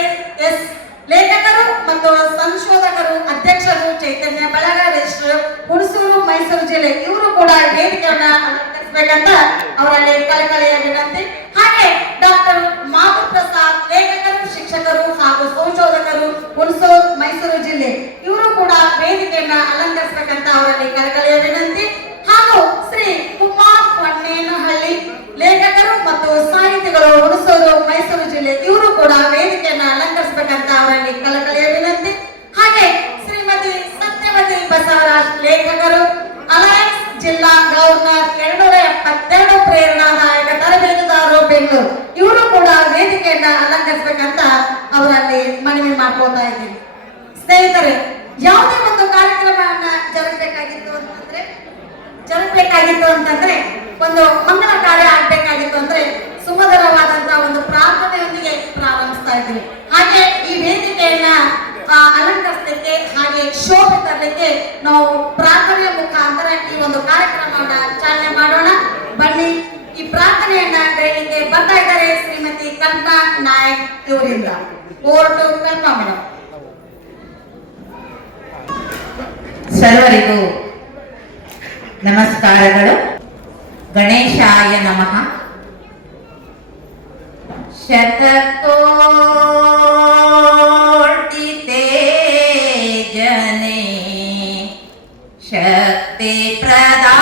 RKS ಲೇಖಕರು ಮತ್ತು ಸಂಶೋಧಕರು ಅಧ್ಯಕ್ಷರು ಚೈತನ್ಯ ಬಳಗಾರೇಶ್ವರು ಹುಣಸೂರು ಮೈಸೂರು ಜಿಲ್ಲೆ ಇವರು ಕೂಡ ವೇದಿಕೆಯನ್ನ ಅಲಂಕರಿಸಬೇಕಂತ ಅವರಲ್ಲಿ ಕಳಕಳಿಯ ವಿನಂತಿ. ಹಾಗೆ ಡಾಕ್ಟರ್ ಮಾಧು ಪ್ರಸಾದ್ ಲೇಖಕರು ಶಿಕ್ಷಕರು ಹಾಗೂ ಸಂಶೋಧಕರು ಹುಣಸೂರು ಮೈಸೂರು ಜಿಲ್ಲೆ ಇವರು ಕೂಡ ವೇದಿಕೆಯನ್ನ ಅಲಂಕರಿಸಬೇಕಂತ ಅವರಲ್ಲಿ ಕಳಕಳಿಯ ವಿನಂತಿ. ಹಾಗೂ ಶ್ರೀ ಕುಮಾರ್ ಹೊನ್ನೇನಹಳ್ಳಿ ಲೇಖಕರು ಮತ್ತು ಸಾಹಿತಿಗಳು ಹುಣಸೂರು ಮೈಸೂರು ಜಿಲ್ಲೆ ಇವರು ಕೂಡ ವೇದಿಕೆಯನ್ನ ಅಲಂಕರಿಸಬೇಕಂತ ಅವರಲ್ಲಿ ಕಳಕಳಿಯ ವಿನಂತಿ. ಹಾಗೆ ಶ್ರೀಮತಿ ಸತ್ಯವತಿ ಬಸವರಾಜ್ ಲೇಖಕರು ಅಲಯನ್ಸ್ ಜಿಲ್ಲಾ ಗವರ್ನರ್ 272 ಪ್ರೇರಣಾದಾಯಕ ತರಬೇತುದಾರರು ಬೆಂಗಳೂರು ಇವರು ಕೂಡ ವೇದಿಕೆಯನ್ನ ಅಲಂಕರಿಸಬೇಕಂತ ಅವರಲ್ಲಿ ಮನವಿ ಮಾಡ್ಕೋತಾ ಇದ್ದೀನಿ. ಸ್ನೇಹಿತರೆ, ಯಾವುದೇ ಒಂದು ಕಾರ್ಯಕ್ರಮವನ್ನ ಜರುಗಬೇಕಾಗಿತ್ತು ಅಂತಂದ್ರೆ ಒಂದು ಮಂಗಳ ಕಾರ್ಯ ಆಗ್ಬೇಕಾಗಿತ್ತು ಅಂದ್ರೆ ಸುಮಧುರವಾದಂತಹ ಒಂದು ಪ್ರಾರ್ಥನೆಯೊಂದಿಗೆ ಪ್ರಾರಂಭಿಸ್ತಾ ಇದ್ದೀವಿ. ಹಾಗೆ ಈ ವೇದಿಕೆಯನ್ನ ಅಲಂಕರಿಸಲಿಕ್ಕೆ ಹಾಗೆ ಶೋಭೆ ತರಲಿಕ್ಕೆ ನಾವು ಪ್ರಾರ್ಥನೆಯ ಮುಖಾಂತರ ಈ ಒಂದು ಕಾರ್ಯಕ್ರಮವನ್ನ ಚಾಲನೆ ಮಾಡೋಣ. ಬನ್ನಿ, ಈ ಪ್ರಾರ್ಥನೆಯನ್ನ ಗೈಲಿಕ್ಕೆ ಬರ್ತಾ ಇದ್ದಾರೆ ಶ್ರೀಮತಿ ಕಲ್ಪನಾ ನಾಯಕ್ ಇವರಿಂದ. Over to Kalpana madam. ಸರ್ವರಿಗೂ ನಮಸ್ಕಾರಗಳು. ಗಣೇಶಾಯ ನಮಃ. ಶತಕೋಟಿ ತೇಜನೆ ಶಕ್ತಿ ಪ್ರದಾಯಕನೇ,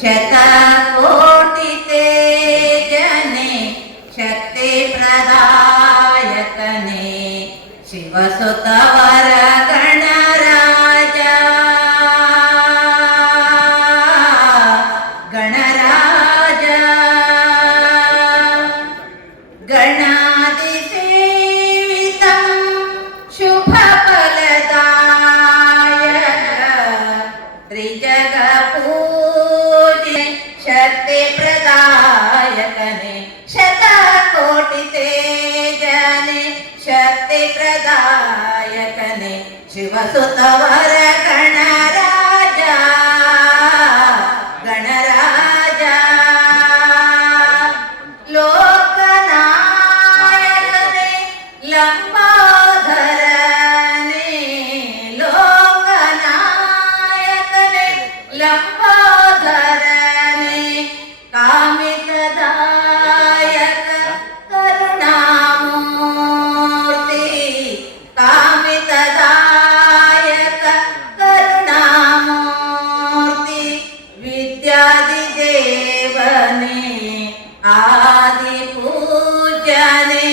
ಶತಕೋಟಿ ತೇಜನೆ ಶಕ್ತಿ ಪ್ರದಾಯಕನೇ, ಶಿವಸುತವರ ಗಣರಾಜ ಗಣರಾಜ ಗಣಾಧಿಸೇವಿತಂ ಶುಭ ಫಲದಾಯಕ ತ್ರಿಜಗ ಪೂಜೆ ಶಕ್ತಿ ಪ್ರದಾಯಕನೇ, ಶತಕೋಟಿ ತೇಜನೆ ಶಕ್ತಿ ಪ್ರದಾಯಕನೇ, ಶಿವಸುತವರ ಗಣರಾಜ ಗಣರಾಜ ಲೋಕನಾಯಕನೇ ಲಂಬೋದರನೇ, ಲೋಕನಾಯಕನೇ ಲಂಬೋದರನೇ, ಕಾಮಿತದಾಯಕ ಕರುಣಾಮೂರ್ತಿ, ಕಾಮಿತದಾಯಕ ಕರುಣಾಮೂರ್ತಿ, ವಿದ್ಯಾದಿ ದೇವನೇ ಆದಿ ಪೂಜನೆ,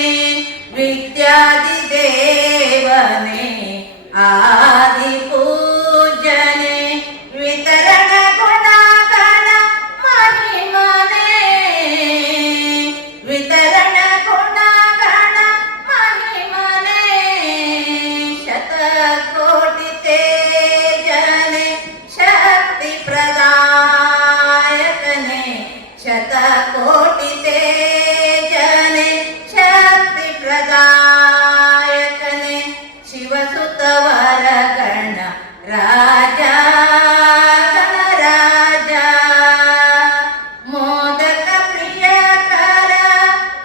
ವಿದ್ಯಾದಿ ದೇವನೇ ಆದಿ ಪೂಜನೆ, ವಿತರಣ ಗುಣಗಣ ಮಹಿಮನೆ, ವಿತರಣ ಗುಣಗಣ ಮಹಿಮನೆ, ಶತಕೋಟಿ ತೇಜನೆ ಶಕ್ತಿ ಪ್ರದಾಯಕನೇ, ಶತಕೋಟಿ ತೇಜನೆ ಶಕ್ತಿ ಪ್ರದಾಯಕನೇ, ಶಿವಸುತವರ ಗಣ ರಾಜ ಗಣರಾಜ, ಮೋದಕ ಪ್ರಿಯಕರ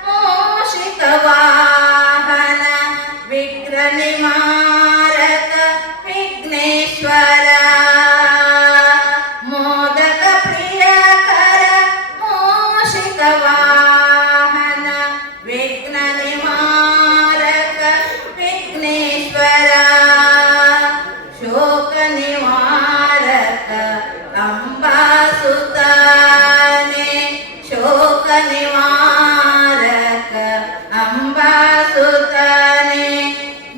ಮೂಷಿಕ ವಾಹನ, ವಿಘ್ನ ನಿವಾರಕ ವಿಘ್ನೇಶ್ವರ, ಮೋದಕ ಪ್ರಿಯಕರ ಮೂಷಿಕ ವಾಹನ, ವಿಘ್ನ ನಿವಾರಕ ವಿಘ್ನೇಶ್ವರ, ಶೋಕ ನಿವಾರಕ ಅಂಬಾಸುತನೇ, ಶೋಕ ನಿವಾರಕ ಅಂಬಾಸುತನೇ,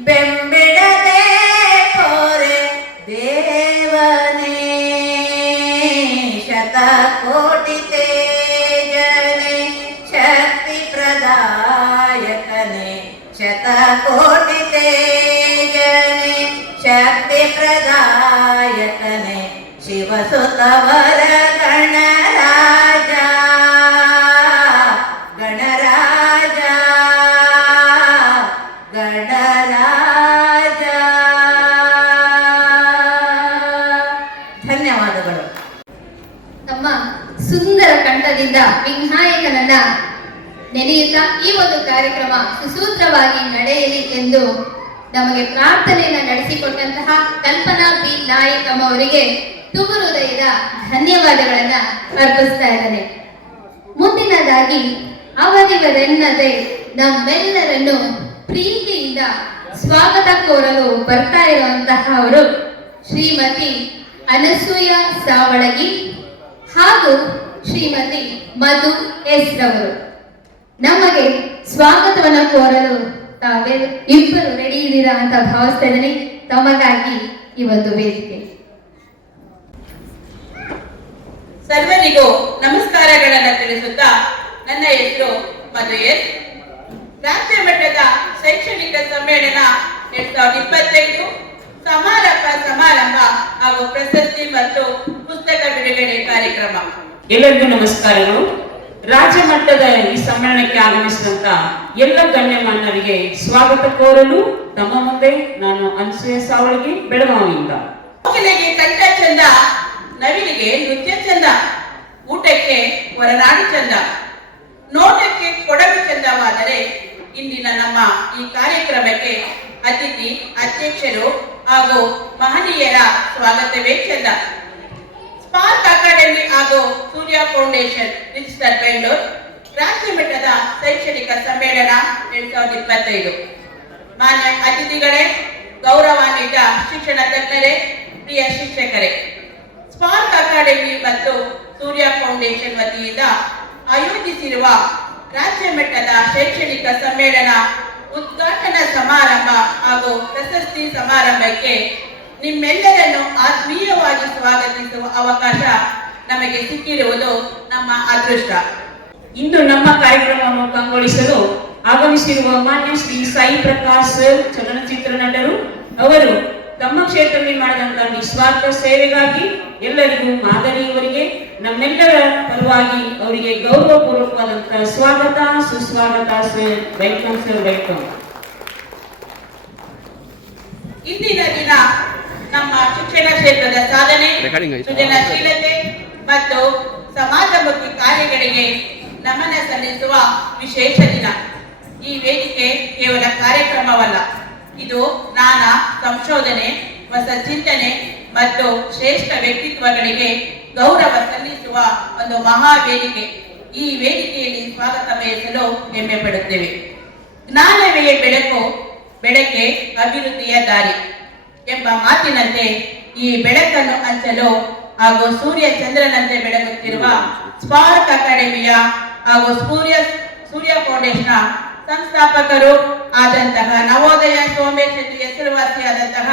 ಬೆಂಬಿಡದೆ ಪೋರೆ ದೇವನೇ, ಶತಕೋಟಿ ತೇಜನೆ ಶಕ್ತಿ ಪ್ರದಾಯಕನೇ, ಶತಕೋಟಿ ತೇಜನೆ ಶಕ್ತಿ ಪ್ರದಾಯಕನೇ, ಶಿವಸುತವರ ಗಣರಾಜ ಗಣರಾಜ ಗಣರಾಜ. ಧನ್ಯವಾದಗಳು. ನಮ್ಮ ಸುಂದರ ಕಂಠದಿಂದ ವಿನಾಯಕನನ್ನ ನೆನೆಯುತ್ತಾ ಈ ಒಂದು ಕಾರ್ಯಕ್ರಮ ಸುಸೂತ್ರವಾಗಿ ನಡೆಯಲಿ ಎಂದು ನಮಗೆ ಪ್ರಾರ್ಥನೆಯನ್ನ ನಡೆಸಿಕೊಟ್ಟಂತಹ ಕಲ್ಪನಾ ಬಿ ನಾಯಕಮ್ಮ ಅವರಿಗೆ ತುಂಬು ಹೃದಯದ ಧನ್ಯವಾದಗಳನ್ನ ಅರ್ಪಿಸ್ತಾ ಇದ್ದೇನೆ. ಮುಂದಿನದಾಗಿ ಅವರಿವರೆನ್ನದೆ ನಮ್ಮೆಲ್ಲರನ್ನು ಪ್ರೀತಿಯಿಂದ ಸ್ವಾಗತ ಕೋರಲು ಬರ್ತಾ ಇರುವಂತಹ ಅವರು ಶ್ರೀಮತಿ ಅನಸೂಯ ಸಾವಳಗಿ ಹಾಗೂ ಶ್ರೀಮತಿ ಮಧು ಎಸ್ ರವರು ನಮಗೆ ಸ್ವಾಗತವನ್ನ ಕೋರಲು ತಾವೇ ಇಬ್ಬರು ರೆಡಿ ಇದ್ದೀರಾ ಅಂತ ಭಾವಿಸ್ತಾ ಇದ್ದೀನಿ. ತಮಗಾಗಿ ಈ ಒಂದು ವೇದಿಕೆ. ಸರ್ವರಿಗೂ ನಮಸ್ಕಾರಗಳನ್ನು ತಿಳಿಸುತ್ತಾ ನನ್ನ ಹೆಸರು ಮಧು ಎಸ್. ರಾಜ್ಯ ಮಟ್ಟದ ಶೈಕ್ಷಣಿಕ ಸಮ್ಮೇಳನ 2025 ಸಮಾರಂಭ ಹಾಗೂ ಪ್ರಶಸ್ತಿ ಮತ್ತು ಪುಸ್ತಕ ಬಿಡುಗಡೆ ಕಾರ್ಯಕ್ರಮ. ಎಲ್ಲರಿಗೂ ನಮಸ್ಕಾರಗಳು. ರಾಜ್ಯ ಮಟ್ಟದ ಈ ಸಮ್ಮೇಳನಕ್ಕೆ ಆಗಮಿಸಿದಂತ ಎಲ್ಲ ಗಣ್ಯಮಾನ್ಯರಿಗೆ ಸ್ವಾಗತ ಕೋರಲು ತಮ್ಮ ಮುಂದೆ ನಾನು ಅನಸೂಯ ಸಾವಳಗಿ, ಬೆಳಗಾವಿಯಿಂದ. ಕೋಗಿಲೆಗೆ ಕಂಠ ಚಂದ, ನವಿಲಿಗೆ ನೃತ್ಯ ಚಂದ, ಊಟಕ್ಕೆ ಹೊರನಾಡು ಚಂದ, ನೋಟಕ್ಕೆ ಕೊಡಗು ಚಂದವಾದರೆ ಇಂದಿನ ನಮ್ಮ ಈ ಕಾರ್ಯಕ್ರಮಕ್ಕೆ ಅತಿಥಿ ಅಧ್ಯಕ್ಷರು ಹಾಗೂ ಮಹನೀಯರ ಸ್ವಾಗತವೇ ಚಂದ. ಸ್ಪಾರ್ಕ್ ಅಕಾಡೆಮಿ ಹಾಗೂ ಸೂರ್ಯ ಫೌಂಡೇಶನ್ ರಿಜಿಸ್ಟರ್ ಬೆಂಗಳೂರು ರಾಜ್ಯ ಮಟ್ಟದ ಶೈಕ್ಷಣಿಕ ಸಮ್ಮೇಳನ 2025. ಮಾನ್ಯ ಅತಿಥಿಗಳೇ, ಗೌರವಾನ್ವಿತ ಶಿಕ್ಷಣ ತಜ್ಞರೇ, ಪ್ರಿಯ ಶಿಕ್ಷಕರೇ, ಸ್ಪಾರ್ಕ್ ಅಕಾಡೆಮಿ ಮತ್ತು ಸೂರ್ಯ ಫೌಂಡೇಶನ್ ವತಿಯಿಂದ ಆಯೋಜಿಸಿರುವ ರಾಜ್ಯ ಮಟ್ಟದ ಶೈಕ್ಷಣಿಕ ಸಮ್ಮೇಳನ ಉದ್ಘಾಟನಾ ಸಮಾರಂಭ ಹಾಗೂ ಪ್ರಶಸ್ತಿ ಸಮಾರಂಭಕ್ಕೆ ನಿಮ್ಮೆಲ್ಲರನ್ನು ಆತ್ಮೀಯವಾಗಿ ಸ್ವಾಗತಿಸುವ ಅವಕಾಶ ನಮಗೆ ಸಿಕ್ಕಿರುವುದು ನಮ್ಮ ಅದೃಷ್ಟ. ಇಂದು ನಮ್ಮ ಕಾರ್ಯಕ್ರಮವನ್ನು ಕಂಗೊಳಿಸಲು ಆಗಮಿಸಿರುವ ಮಾನ್ಯ ಶ್ರೀ ಸಾಯಿ ಪ್ರಕಾಶ್ ಸರ್, ಚಲನಚಿತ್ರ ನಟರು, ಅವರು ತಮ್ಮ ಕ್ಷೇತ್ರದಲ್ಲಿ ಮಾಡಿದಂತಹ ನಿಸ್ವಾರ್ಥ ಸೇವೆಗಾಗಿ ಎಲ್ಲರಿಗೂ ಮಾದರಿಯವರಿಗೆ ನಮ್ಮೆಲ್ಲರ ಪರವಾಗಿ ಅವರಿಗೆ ಗೌರವಪೂರ್ವಕವಾದಂತಹ ಸ್ವಾಗತ, ಸುಸ್ವಾಗತ ಸರ್. Welcome sir, welcome. ಇಂದಿನ ದಿನ ನಮ್ಮ ಶಿಕ್ಷಣ ಕ್ಷೇತ್ರದ ಸಾಧನೆ, ಸೃಜನಶೀಲತೆ ಮತ್ತು ಸಮಾಜಮುಖಿ ಕಾರ್ಯಗಳಿಗೆ ನಮನ ಸಲ್ಲಿಸುವ ವಿಶೇಷ ದಿನ. ಈ ವೇದಿಕೆ ಕೇವಲ ಕಾರ್ಯಕ್ರಮವಲ್ಲ, ಇದು ಜ್ಞಾನ, ಸಂಶೋಧನೆ, ಹೊಸ ಚಿಂತನೆ ಮತ್ತು ಶ್ರೇಷ್ಠ ವ್ಯಕ್ತಿತ್ವಗಳಿಗೆ ಗೌರವ ಸಲ್ಲಿಸುವ ಒಂದು ಮಹಾ ವೇದಿಕೆ. ಈ ವೇದಿಕೆಯಲ್ಲಿ ಸ್ವಾಗತ ಬಯಸಲು ಹೆಮ್ಮೆ ಪಡುತ್ತೇವೆ. ಜ್ಞಾನವೇ ಬೆಳಕು, ಬೆಳಕೆ ಅಭಿವೃದ್ಧಿಯ ದಾರಿ ಎಂಬ ಮಾತಿನಂತೆ ಈ ಬೆಳಕನ್ನು ಹಂಚಲು ಹಾಗೂ ಸೂರ್ಯ ಚಂದ್ರನಂತೆ ಬೆಳಗುತ್ತಿರುವ ಸ್ಪಾರ್ಕ್ ಅಕಾಡೆಮಿಯ ಹಾಗೂ ಸೂರ್ಯ ಫೌಂಡೇಶನ್ ಸಂಸ್ಥಾಪಕರು ಆದಂತಹ ನವೋದಯ ಸೋಮೇಶ್ ಎಂದು ಹೆಸರುವಾಸಿಯಾದಂತಹ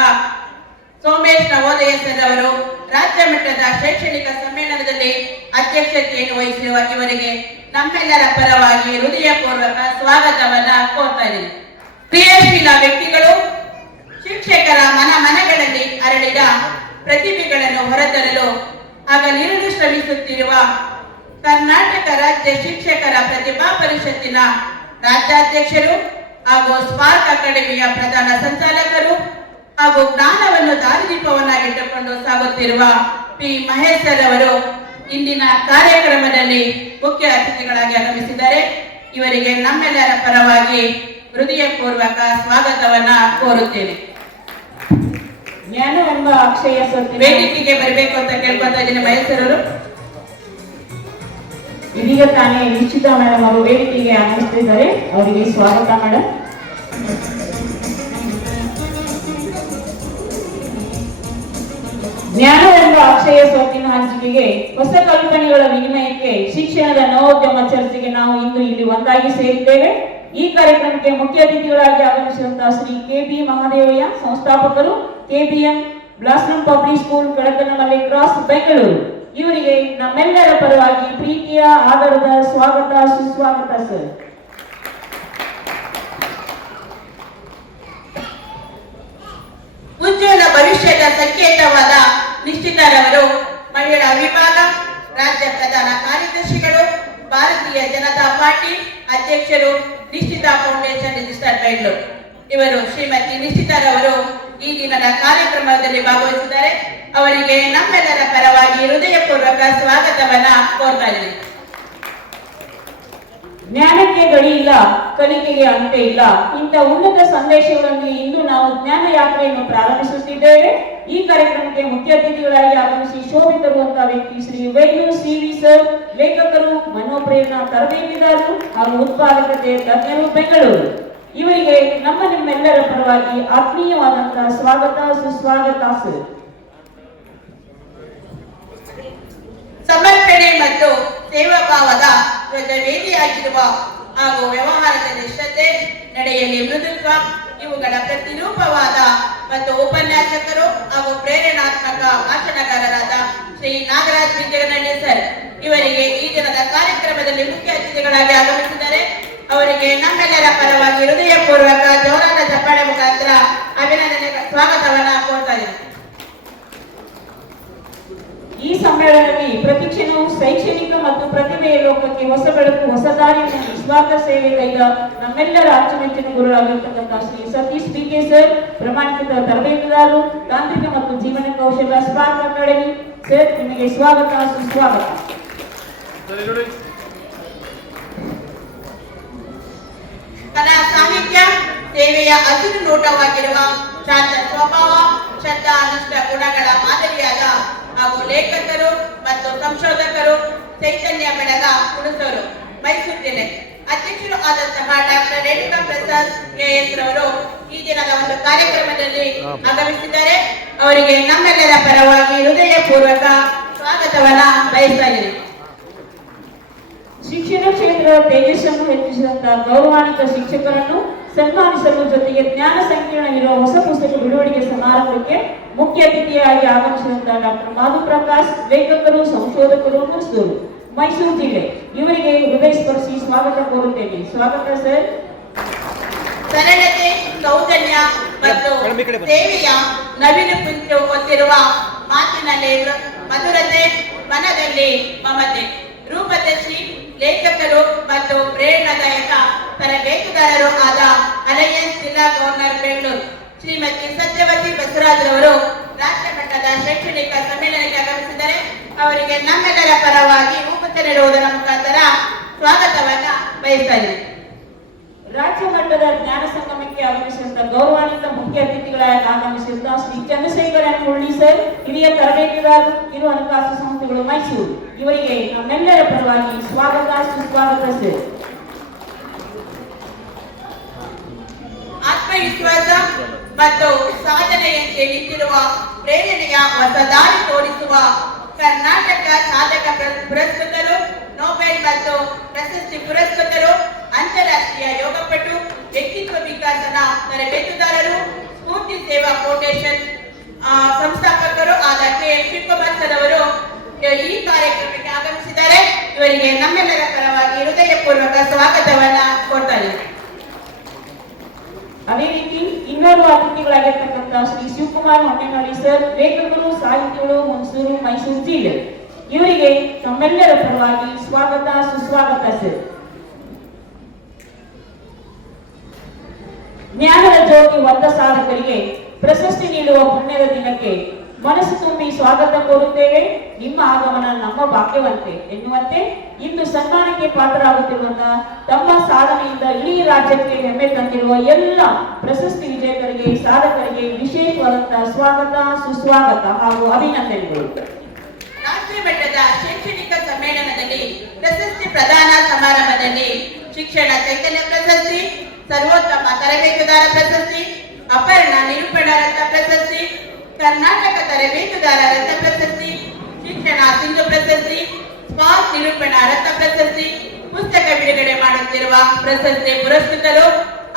ಸೋಮೇಶ್ ನವೋದಯ ಸರ್ ಅವರು ರಾಜ್ಯ ಮಟ್ಟದ ಶೈಕ್ಷಣಿಕ ಸಮ್ಮೇಳನದಲ್ಲಿ ಅಧ್ಯಕ್ಷತೆಯನ್ನು ವಹಿಸಿರುವ ಇವರಿಗೆ ನಮ್ಮೆಲ್ಲರ ಪರವಾಗಿ ಹೃದಯಪೂರ್ವಕ ಸ್ವಾಗತವನ್ನ ಕೋರ್ತಾ ಇದ್ದೀನಿ. ಕ್ರಿಯಾಶೀಲ ವ್ಯಕ್ತಿಗಳು, ಶಿಕ್ಷಕರ ಮನಗಳಲ್ಲಿ ಅರಳಿದ ಪ್ರತಿಭೆಗಳನ್ನು ಹೊರತರಲು ಹಗಲಿರುಳು ಶ್ರಮಿಸುತ್ತಿರುವ ಕರ್ನಾಟಕ ರಾಜ್ಯ ಶಿಕ್ಷಕರ ಪ್ರತಿಭಾ ಪರಿಷತ್ತಿನ ರಾಜ್ಯಾಧ್ಯಕ್ಷರು ಹಾಗೂ ಸ್ಪಾರ್ಕ್ ಅಕಾಡೆಮಿಯ ಪ್ರಧಾನ ಸಂಚಾಲಕರು ಹಾಗೂ ಜ್ಞಾನವನ್ನು ದಾರಿದೀಪವನ್ನಾಗಿಟ್ಟುಕೊಂಡು ಸಾಗುತ್ತಿರುವ ಪಿ ಮಹೇಶ್ ಸರ್ ಅವರು ಇಂದಿನ ಕಾರ್ಯಕ್ರಮದಲ್ಲಿ ಮುಖ್ಯ ಅತಿಥಿಗಳಾಗಿ ಆಗಮಿಸಿದ್ದಾರೆ. ಇವರಿಗೆ ನಮ್ಮೆಲ್ಲರ ಪರವಾಗಿ ಹೃದಯಪೂರ್ವಕ ಸ್ವಾಗತವನ್ನ ಕೋರುತ್ತೇನೆ. ಜ್ಞಾನವೆಂಬ ಅಕ್ಷಯ ಸತ್ಯ ವೇದಿಕೆಗೆ ಬರಬೇಕು ಅಂತ ಕೇಳ್ಕೊತಾ ಇದ್ದೀನಿ. ಮಹೇಶ್ ಸರ್ ಅವರು ಇದೀಗ ತಾನೇ ನಿಶ್ಚಿತ ಮೇಡಮ್ ಅವರು ವೇದಿಕೆಗೆ ಆಗಮಿಸ್ತಿದ್ದಾರೆ. ಅವರಿಗೆ ಸ್ವಾಗತ ಮೇಡಮ್. ಜ್ಞಾನವೆಂಬ ಅಕ್ಷಯ ಸ್ವತ್ತಿನ ಹಂಚಿಕೆಗೆ, ಹೊಸ ಕಲ್ಪನೆಗಳ ವಿನಿಮಯಕ್ಕೆ, ಶಿಕ್ಷಣದ ನವೋದ್ಯಮ ಚರ್ಚೆಗೆ ನಾವು ಇಂದು ಇಲ್ಲಿ ಒಂದಾಗಿ ಸೇರಿದ್ದೇವೆ. ಈ ಕಾರ್ಯಕ್ರಮಕ್ಕೆ ಮುಖ್ಯ ಅತಿಥಿಗಳಾಗಿ ಆಗಮಿಸಿದಂತಹ ಶ್ರೀ ಕೆ.ಬಿ. ಮಹಾದೇವಯ್ಯ, ಸಂಸ್ಥಾಪಕರು, KBM blossom public school, Kadakanamalli cross, Bengaluru. ಇವರಿಗೆ ನಮ್ಮೆಲ್ಲರ ಪರವಾಗಿ ಪ್ರೀತಿಯ ಆದರದ ಸ್ವಾಗತ, ಸುಸ್ವಾಗತ ಸರ್. ಉಜ್ವಲ ಭವಿಷ್ಯದ ಸಂಕೇತವಾದ ನಿಶ್ಚಿತರವರು ಮಹಿಳಾ ವಿಭಾಗ ರಾಜ್ಯ ಪ್ರಧಾನ ಕಾರ್ಯದರ್ಶಿಗಳು, ಭಾರತೀಯ ಜನತಾ ಪಾರ್ಟಿ ಅಧ್ಯಕ್ಷರು, ನಿಶ್ಚಿತ ಫೌಂಡೇಶನ್ ರಿಜಿಸ್ಟರ್ ಬೆಂಗಳೂರು. ಇವರು ಶ್ರೀಮತಿ ನಿಶ್ಚಿತರವರು ಈ ದಿನದ ಕಾರ್ಯಕ್ರಮದಲ್ಲಿ ಭಾಗವಹಿಸಿದ್ದಾರೆ. ಅವರಿಗೆ ನಮ್ಮೆಲ್ಲರ ಪರವಾಗಿ ಹೃದಯಪೂರ್ವಕ ಸ್ವಾಗತವನ್ನ ಕೋರ್ತಾ ಇದ್ದೀನಿ. ಜ್ಞಾನಕ್ಕೆ ಗಡಿ ಇಲ್ಲ, ಕಲಿಕೆಗೆ ಅಂತ್ಯ ಇಲ್ಲ. ಇಂಥ ಉನ್ನತ ಸಂದೇಶಗಳೊಂದಿಗೆ ಇಂದು ನಾವು ಜ್ಞಾನ ಯಾತ್ರೆಯನ್ನು ಪ್ರಾರಂಭಿಸುತ್ತಿದ್ದೇವೆ. ಈ ಕಾರ್ಯಕ್ರಮಕ್ಕೆ ಮುಖ್ಯ ಅತಿಥಿಗಳಾಗಿ ಆಗಮಿಸಿ ಶೋಭೆ ತರುವಂತಹ ವ್ಯಕ್ತಿ ಶ್ರೀ ವೈದ್ಯರು ಸಿ.ವಿ. ಸರ್, ಲೇಖಕರು, ಮನೋಪ್ರೇರಣಾ ತರಬೇತಿದಾರರು ಹಾಗೂ ಉತ್ಪಾದಕತೆ ತಜ್ಞರು, ಬೆಂಗಳೂರು. ಇವರಿಗೆ ನಿಮ್ಮೆಲ್ಲರ ಪರವಾಗಿ ಆತ್ಮೀಯವಾದಂತಹ ಸ್ವಾಗತ, ಸುಸ್ವಾಗತ ಸರ್. ಸಮರ್ಪಣೆ ಮತ್ತು ಸೇವಾ ಭಾವದ ವೇದಿಯಾಗಿರುವ ಹಾಗೂ ವ್ಯವಹಾರದಲ್ಲಿ ಶ್ರದ್ಧೆ, ನಡೆಯಲ್ಲಿ ಮೃದುತ್ವ ಇವುಗಳ ಪ್ರತಿರೂಪವಾದ ಮತ್ತು ಉಪನ್ಯಾಸಕರು ಹಾಗೂ ಪ್ರೇರಣಾತ್ಮಕ ಭಾಷಣಕಾರರಾದ ಶ್ರೀ ನಾಗರಾಜ್ ವಿದ್ಯಗನಹಳ್ಳಿ ಸರ್ ಇವರಿಗೆ ಈ ದಿನದ ಕಾರ್ಯಕ್ರಮದಲ್ಲಿ ಮುಖ್ಯ ಅತಿಥಿಗಳಾಗಿ ಆಗಮಿಸಿದ್ದಾರೆ. ಅವರಿಗೆ ನಮ್ಮೆಲ್ಲರ ಪರವಾಗಿ ಹೃದಯಪೂರ್ವಕ ಜೋರಾದ ಚಪ್ಪಾಳೆ ಮುಖಾಂತರ ಅಭಿನಂದನೆ ಸ್ವಾಗತವನ್ನ ಕೋರ್ತಾ ಇದ್ದೀನಿ. ಈ ಸಮ್ಮೇಳನದಲ್ಲಿ ಪ್ರತಿಕ್ಷಣವು ಶೈಕ್ಷಣಿಕ ಮತ್ತು ಪ್ರತಿಭೆಯ ಲೋಕಕ್ಕೆ ಹೊಸ ಬೆಳಕು, ಹೊಸ ದಾರಿಯನ್ನು ನಿಸ್ವಾರ್ಥ ಸೇವೆಗೈದ ನಮ್ಮೆಲ್ಲರ ಅಚ್ಚುಮೆಚ್ಚಿನ ಗುರುಗಳಾಗಿರ್ತಕ್ಕಂಥ ಶ್ರೀ ಸತೀಶ್ ಬಿ.ಕೆ. ಸರ್, ಪ್ರಮಾಣಿತ ತರಬೇತುದಾರರು, ತಾಂತ್ರಿಕ ಮತ್ತು ಜೀವನ ಕೌಶಲ ಸ್ಪಾರ್ಕ್ ಅಕಾಡೆಮಿ ಸರ್, ನಿಮಗೆ ಸ್ವಾಗತ, ಸುಸ್ವಾಗತ. ಕಲಾ ಸಾಹಿತ್ಯ ಸೇವೆಯ ಹಸಿರು ನೋಟವಾಗಿರುವ ಶಾಂತ ಸ್ವಭಾವ, ಶ್ರದ್ಧಾನಿಷ್ಠ ಗುಣಗಳ ಮಾದರಿಯಾದ ಹಾಗೂ ಲೇಖಕರು ಮತ್ತು ಸಂಶೋಧಕರು ಚೈತನ್ಯ ಬೆಳಗ ಹುಣಸೂರು, ಮೈಸೂರು ಜಿಲ್ಲೆ ಅಧ್ಯಕ್ಷರು ಆದಂತಹ ಡಾಕ್ಟರ್ ರೇಣುಕಾ ಪ್ರಸಾದ್ ಕೆ.ಎಸ್. ರವರು ಈ ದಿನದ ಒಂದು ಕಾರ್ಯಕ್ರಮದಲ್ಲಿ ಆಗಮಿಸಿದ್ದಾರೆ. ಅವರಿಗೆ ನಮ್ಮೆಲ್ಲರ ಪರವಾಗಿ ಹೃದಯಪೂರ್ವಕ ಸ್ವಾಗತವನ್ನ ಬಯಸ್ತಾ ಇದ್ದೀನಿ. ಶಿಕ್ಷಣ ಕ್ಷೇತ್ರದ ತೇಜಸ್ಸನ್ನು ಹೆಚ್ಚಿಸಿದಂತಹ ಗೌರವಾನ್ವಿತ ಶಿಕ್ಷಕರನ್ನು ಸನ್ಮಾನಿಸಲು ಜೊತೆಗೆ ಜ್ಞಾನ ಸಂಕೀರ್ಣವಿರುವ ಹೊಸ ಪುಸ್ತಕ ಬಿಡುಗಡೆಗೆ ಸಮಾರಂಭಕ್ಕೆ ಮುಖ್ಯ ಅತಿಥಿಯಾಗಿ ಆಗಮಿಸಿದಂತಹ ಡಾಕ್ಟರ್ ಮಾಧು ಪ್ರಕಾಶ್, ಲೇಖಕರು, ಸಂಶೋಧಕರು, ಹುಣಸೂರು, ಮೈಸೂರು ಜಿಲ್ಲೆ ಇವರಿಗೆ ಹೃದಯ ಸ್ಪರ್ಶಿ ಸ್ವಾಗತ ಕೋರುತ್ತೇನೆ. ಸ್ವಾಗತ ಸರ್. ಸರಳತೆ, ಸೌಜನ್ಯ ಮತ್ತು ಸೇವೆಯ ನವೀನ ಪುಂಚು ಹೊಂದಿರುವ ಮಾತಿನಲ್ಲಿ ಮಧುರತೆ, ಮನದಲ್ಲಿ ಮಮತೆ, ರೂಪದರ್ಶಿ ಲೇಖಕರು ಮತ್ತು ಪ್ರೇರಣಾದಾಯಕ ತರಬೇತುದಾರರು ಆದ ಅಲಯನ್ಸ್ ಜಿಲ್ಲಾ ಗವರ್ನರ್ ಬೆಂಗಳೂರು ಶ್ರೀಮತಿ ಸತ್ಯವತಿ ಬಸವರಾಜ್ ರವರು ರಾಷ್ಟ್ರ ಮಟ್ಟದ ಶೈಕ್ಷಣಿಕ ಸಮ್ಮೇಳನಕ್ಕೆ ಆಗಮಿಸಿದ್ದಾರೆ. ಅವರಿಗೆ ನಮ್ಮೆಲ್ಲರ ಪರವಾಗಿ ಉಪಚಾರ ನೀಡುವುದರ ಮುಖಾಂತರ ಸ್ವಾಗತವನ್ನ ಬಯಸ್ತಾ ಇದ್ದೀನಿ. ರಾಜ್ಯ ಮಟ್ಟದ ಜ್ಞಾನ ಸಂಗಮಕ್ಕೆ ಆಗಮಿಸಿದಂತ ಗೌರವಾನ್ವಿತ ಮುಖ್ಯ ಅತಿಥಿಗಳಾಗಿ ಆಗಮಿಸಿದ ಶ್ರೀ ಚಂದ್ರಶೇಖರ್ ಎನ್ ಮುರಳಿ ಸರ್, ಹಿರಿಯ ತರಬೇತುದಾರರು, ಕಿರು ಹಣಕಾಸು ಸಂಸ್ಥೆಗಳು, ಮೈಸೂರು ಇವರಿಗೆ ನಮ್ಮೆಲ್ಲರ ಪರವಾಗಿ ಸ್ವಾಗತ, ಸುಸ್ವಾಗತ ಸರ್. ಆತ್ಮವಿಶ್ವಾಸ ಮತ್ತು ಸಾಧನೆಯಂತೆ ನಿಂತಿರುವ ಪ್ರೇರಣೆಯ ಹೊಸ ದಾರಿ ತೋರಿಸುವ ಕರ್ನಾಟಕ ಸಾಧಕ ಪುರಸ್ಕೃತರು, ನೊಬೆಲ್ ಮತ್ತು ಪ್ರಶಸ್ತಿ ಪುರಸ್ಕೃತರು, ಅಂತಾರಾಷ್ಟ್ರೀಯ ಯೋಗಪಟು, ವ್ಯಕ್ತಿತ್ವ ವಿಕಾಸನ ತರಬೇತುದಾರರು, ಸ್ಫೂರ್ತಿ ಸೇವಾ ಫೌಂಡೇಶನ್ ಸಂಸ್ಥಾಪಕರು ಆದ ಕೆ.ಎಂ. ಶಿವಕುಮಾರ್ ಸರ್ ಅವರು ಈ ಕಾರ್ಯಕ್ರಮಕ್ಕೆ ಆಗಮಿಸಿದ್ದಾರೆ. ಇವರಿಗೆ ನಮ್ಮೆಲ್ಲರ ಪರವಾಗಿ ಹೃದಯಪೂರ್ವಕ ಸ್ವಾಗತವನ್ನ ಕೋರ್ತಾ ಇದ್ದೀನಿ. ಅದೇ ರೀತಿ ಇನ್ನೋರ್ವ ಅತಿಥಿಗಳಾಗಿರ್ತಕ್ಕಂಥ ಶ್ರೀ ಶಿವಕುಮಾರ್ ಹೊನ್ನೇನಹಳ್ಳಿ ಸರ್, ಲೇಖಕರು, ಸಾಹಿತಿಗಳು, ಹುಣಸೂರು, ಮೈಸೂರು ಜಿಲ್ಲೆ ಇವರಿಗೆ ತಮ್ಮೆಲ್ಲರ ಪರವಾಗಿ ಸ್ವಾಗತ, ಸುಸ್ವಾಗತ ಸರ್. ಜ್ಞಾನದ ಜ್ಯೋತಿ ಹೊತ್ತ ಸಾಧಕರಿಗೆ ಪ್ರಶಸ್ತಿ ನೀಡುವ ಪುಣ್ಯದ ದಿನಕ್ಕೆ ಮನಸ್ಸು ತುಂಬಿ ಸ್ವಾಗತ ಕೋರುತ್ತೇವೆ. ನಿಮ್ಮ ಆಗಮನ ನಮ್ಮ ಭಾಗ್ಯವಂತೆ ಎನ್ನುವಂತೆ ಇಂದು ಸನ್ಮಾನಕ್ಕೆ ಪಾತ್ರರಾಗುತ್ತಿರುವಂತಹ ತಮ್ಮ ಸಾಧನೆಯಿಂದ ಇಡೀ ರಾಜ್ಯಕ್ಕೆ ಹೆಮ್ಮೆ ತಂದಿರುವ ಎಲ್ಲ ಪ್ರಶಸ್ತಿ ವಿಜೇತರಿಗೆ, ಸಾಧಕರಿಗೆ ವಿಶೇಷವಾದಂತಹ ಸ್ವಾಗತ, ಸುಸ್ವಾಗತ ಹಾಗೂ ಅಭಿನಂದನೆಗಳು. ರಾಷ್ಟ್ರ ಮಟ್ಟದ ಶೈಕ್ಷಣಿಕ ಸಮ್ಮೇಳನದಲ್ಲಿ ಪ್ರಶಸ್ತಿ ಪ್ರದಾನ ಸಮಾರಂಭದಲ್ಲಿ ಶಿಕ್ಷಣ ಚೈತನ್ಯ ಪ್ರಶಸ್ತಿ, ಸರ್ವೋತ್ತಮ ತರಬೇತುದಾರ ಪ್ರಶಸ್ತಿ, ಅಪರ್ಣ ನಿರೂಪಣಾ ರತ್ನ ಪ್ರಶಸ್ತಿ, ಕರ್ನಾಟಕ ತರಬೇತುದಾರ ರತ್ನ ಪ್ರಶಸ್ತಿ, ಶಿಕ್ಷಣ ಸಿಂಧು ಪ್ರಶಸ್ತಿ, ಸ್ಪಾರ್ಕ್ ನಿರೂಪಣಾ ರತ್ನ ಪ್ರಶಸ್ತಿ, ಪುಸ್ತಕ ಬಿಡುಗಡೆ ಮಾಡುತ್ತಿರುವ ಪ್ರಶಸ್ತಿ ಪುರಸ್ಕೃತರು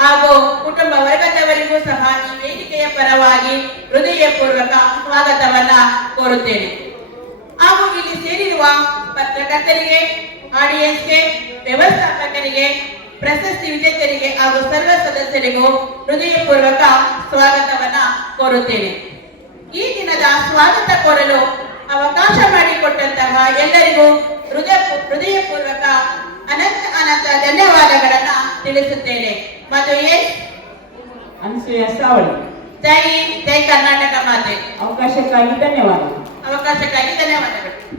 ಹಾಗೂ ಕುಟುಂಬ ವರ್ಗದವರಿಗೂ ಸಹ ಈ ವೇದಿಕೆಯ ಪರವಾಗಿ ಹೃದಯಪೂರ್ವಕ ಸ್ವಾಗತವನ್ನ ಕೋರುತ್ತೇನೆ. ಹಾಗೂ ಇಲ್ಲಿ ಸೇರಿರುವ ಪತ್ರಕರ್ತರಿಗೆ, ಆಡಿಯನ್ಸ್ಗೆ, ವ್ಯವಸ್ಥಾಪಕರಿಗೆ, ಪ್ರಶಸ್ತಿ ವಿಜೇತರಿಗೆ ಹಾಗೂ ಸರ್ವ ಸದಸ್ಯರಿಗೂ ಹೃದಯಪೂರ್ವಕ ಸ್ವಾಗತವನ್ನ ಕೋರುತ್ತೇನೆ. ಈ ದಿನದ ಸ್ವಾಗತ ಕೋರಲು ಅವಕಾಶ ಮಾಡಿಕೊಟ್ಟಂತಹ ಎಲ್ಲರಿಗೂ ಹೃದಯಪೂರ್ವಕ ಅನಂತ ಧನ್ಯವಾದಗಳನ್ನ ತಿಳಿಸುತ್ತೇನೆ. ಮತ್ತು ಅನ್ಸೂಯ ಸಾವಳಿ ಜೈ ಜೈ ಕರ್ನಾಟಕ ಮಾತೆ. ಅವಕಾಶಕ್ಕಾಗಿ ಧನ್ಯವಾದಗಳು. ಅವಕಾಶಕ್ಕಾಗಿ ಧನ್ಯವಾದಗಳು.